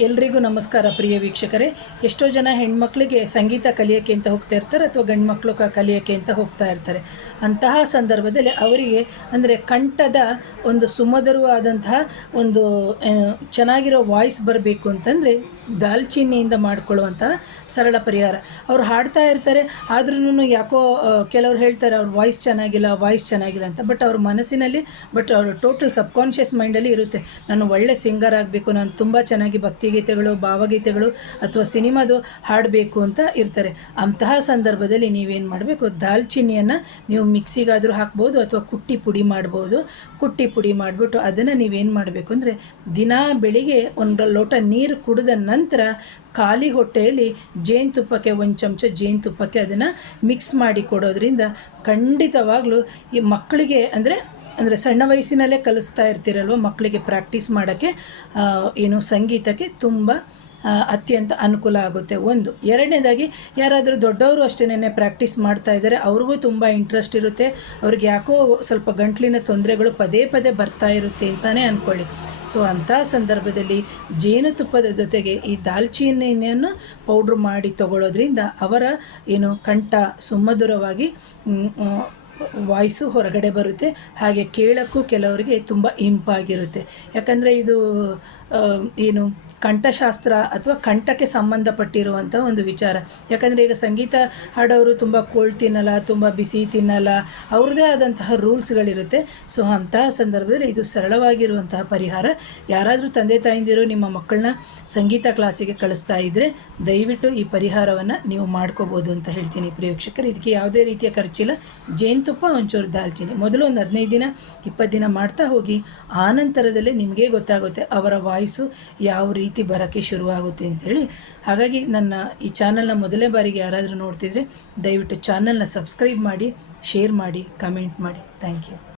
ಎಲ್ರಿಗೂ ನಮಸ್ಕಾರ ಪ್ರಿಯ ವೀಕ್ಷಕರೇ. ಎಷ್ಟೋ ಜನ ಹೆಣ್ಮಕ್ಳಿಗೆ ಸಂಗೀತ ಕಲಿಯೋಕ್ಕೆ ಅಂತ ಹೋಗ್ತಾ ಇರ್ತಾರೆ ಅಥವಾ ಗಂಡು ಮಕ್ಕಳು ಕಲಿಯೋಕ್ಕೆ ಅಂತ ಹೋಗ್ತಾ ಇರ್ತಾರೆ. ಅಂತಹ ಸಂದರ್ಭದಲ್ಲಿ ಅವರಿಗೆ ಅಂದರೆ ಕಂಠದ ಒಂದು ಸುಮಧುರವಾದಂತಹ ಒಂದು ಚೆನ್ನಾಗಿರೋ ವಾಯ್ಸ್ ಬರಬೇಕು ಅಂತಂದರೆ ದಾಲ್ಚಿನ್ನಿಯಿಂದ ಮಾಡಿಕೊಳ್ಳುವಂತಹ ಸರಳ ಪರಿಹಾರ. ಅವರು ಹಾಡ್ತಾ ಇರ್ತಾರೆ, ಆದ್ರೂ ಯಾಕೋ ಕೆಲವ್ರು ಹೇಳ್ತಾರೆ ಅವ್ರ ವಾಯ್ಸ್ ಚೆನ್ನಾಗಿಲ್ಲ ಅಂತ. ಬಟ್ ಅವ್ರ ಮನಸ್ಸಿನಲ್ಲಿ ಅವ್ರ ಟೋಟಲ್ ಸಬ್ಕಾನ್ಷಿಯಸ್ ಮೈಂಡಲ್ಲಿ ಇರುತ್ತೆ, ನಾನು ಒಳ್ಳೆ ಸಿಂಗರ್ ಆಗಬೇಕು, ನಾನು ತುಂಬ ಚೆನ್ನಾಗಿ ಭಕ್ತಿಗೀತೆಗಳು, ಭಾವಗೀತೆಗಳು ಅಥವಾ ಸಿನಿಮಾದು ಹಾಡಬೇಕು ಅಂತ ಇರ್ತಾರೆ. ಅಂತಹ ಸಂದರ್ಭದಲ್ಲಿ ನೀವೇನು ಮಾಡಬೇಕು, ದಾಲ್ಚಿನ್ನಿಯನ್ನು ನೀವು ಮಿಕ್ಸಿಗಾದರೂ ಹಾಕ್ಬೋದು ಅಥವಾ ಕುಟ್ಟಿ ಪುಡಿ ಮಾಡ್ಬೋದು. ಕುಟ್ಟಿ ಪುಡಿ ಮಾಡಿಬಿಟ್ಟು ಅದನ್ನು ನೀವೇನು ಮಾಡಬೇಕು ಅಂದರೆ ದಿನಾ ಬೆಳಿಗ್ಗೆ ಒಂದು ಲೋಟ ನೀರು ಕುಡಿದ ನಂತರ ಖಾಲಿ ಹೊಟ್ಟೆಯಲ್ಲಿ ಜೇನುತುಪ್ಪಕ್ಕೆ ಒಂದು ಚಮಚ ಜೇನುತುಪ್ಪಕ್ಕೆ ಅದನ್ನು ಮಿಕ್ಸ್ ಮಾಡಿ ಕೊಡೋದ್ರಿಂದ ಖಂಡಿತವಾಗ್ಲೂ ಈ ಮಕ್ಕಳಿಗೆ ಅಂದರೆ ಸಣ್ಣ ವಯಸ್ಸಿನಲ್ಲೇ ಕಲಿಸ್ತಾ ಇರ್ತೀರಲ್ವ ಮಕ್ಕಳಿಗೆ ಪ್ರಾಕ್ಟೀಸ್ ಮಾಡೋಕ್ಕೆ, ಸಂಗೀತಕ್ಕೆ ತುಂಬ ಅತ್ಯಂತ ಅನುಕೂಲ ಆಗುತ್ತೆ. ಒಂದು. ಎರಡನೇದಾಗಿ ಯಾರಾದರೂ ದೊಡ್ಡವರು ಅಷ್ಟೇನೆ ಪ್ರಾಕ್ಟೀಸ್ ಮಾಡ್ತಾ ಇದ್ದಾರೆ, ಅವ್ರಿಗೂ ತುಂಬ ಇಂಟ್ರೆಸ್ಟ್ ಇರುತ್ತೆ, ಅವ್ರಿಗೆ ಯಾಕೋ ಸ್ವಲ್ಪ ಗಂಟ್ಲಿನ ತೊಂದರೆಗಳು ಪದೇ ಪದೇ ಬರ್ತಾ ಇರುತ್ತೆ ಅಂತಲೇ ಅಂದ್ಕೊಳ್ಳಿ. ಸೊ ಅಂಥ ಸಂದರ್ಭದಲ್ಲಿ ಜೇನುತುಪ್ಪದ ಜೊತೆಗೆ ಈ ದಾಲ್ಚಿನ್ನಿಯನ್ನು ಪೌಡ್ರ್ ಮಾಡಿ ತಗೊಳ್ಳೋದ್ರಿಂದ ಅವರ ಕಂಠ ಸುಮಧುರವಾಗಿ ವಾಯ್ಸು ಹೊರಗಡೆ ಬರುತ್ತೆ. ಹಾಗೆ ಕೇಳೋಕ್ಕೂ ಕೆಲವರಿಗೆ ತುಂಬ ಇಂಪಾಗಿರುತ್ತೆ. ಯಾಕಂದರೆ ಇದು ಕಂಠಶಾಸ್ತ್ರ ಅಥವಾ ಕಂಠಕ್ಕೆ ಸಂಬಂಧಪಟ್ಟಿರುವಂಥ ಒಂದು ವಿಚಾರ. ಯಾಕಂದರೆ ಈಗ ಸಂಗೀತ ಹಾಡೋರು ತುಂಬ ಕೋಲ್ಡ್ ತಿನ್ನಲ್ಲ, ತುಂಬ ಬಿಸಿ ತಿನ್ನಲ್ಲ, ಅವ್ರದ್ದೇ ಆದಂತಹ ರೂಲ್ಸ್ಗಳಿರುತ್ತೆ. ಸೊ ಅಂತಹ ಸಂದರ್ಭದಲ್ಲಿ ಇದು ಸರಳವಾಗಿರುವಂತಹ ಪರಿಹಾರ. ಯಾರಾದರೂ ತಂದೆ ತಾಯಿಂದಿರು ನಿಮ್ಮ ಮಕ್ಕಳನ್ನ ಸಂಗೀತ ಕ್ಲಾಸಿಗೆ ಕಳಿಸ್ತಾ ಇದ್ದರೆ ದಯವಿಟ್ಟು ಈ ಪರಿಹಾರವನ್ನು ನೀವು ಮಾಡ್ಕೋಬೋದು ಅಂತ ಹೇಳ್ತೀನಿ ಪ್ರಿಯ ವೀಕ್ಷಕರು. ಇದಕ್ಕೆ ಯಾವುದೇ ರೀತಿಯ ಖರ್ಚಿಲ್ಲ. ಜೇನುತುಪ್ಪ, ಒಂಚೂರು ದಾಲ್ಚಿನ್ನಿ, ಮೊದಲು ಒಂದು 15 ದಿನ 20 ದಿನ ಮಾಡ್ತಾ ಹೋಗಿ, ಆನಂತರದಲ್ಲೇ ನಿಮಗೆ ಗೊತ್ತಾಗುತ್ತೆ ಅವರ ವಾಯ್ಸು ಯಾವ ರೀತಿ ಬರೋಕ್ಕೆ ಶುರುವಾಗುತ್ತೆ ಅಂಥೇಳಿ. ಹಾಗಾಗಿ ನನ್ನ ಈ ಚಾನಲ್ನ ಮೊದಲನೇ ಬಾರಿಗೆ ಯಾರಾದರೂ ನೋಡ್ತಿದ್ರೆ ದಯವಿಟ್ಟು ಚಾನಲ್ನ ಸಬ್ಸ್ಕ್ರೈಬ್ ಮಾಡಿ, ಶೇರ್ ಮಾಡಿ, ಕಮೆಂಟ್ ಮಾಡಿ. Thank you.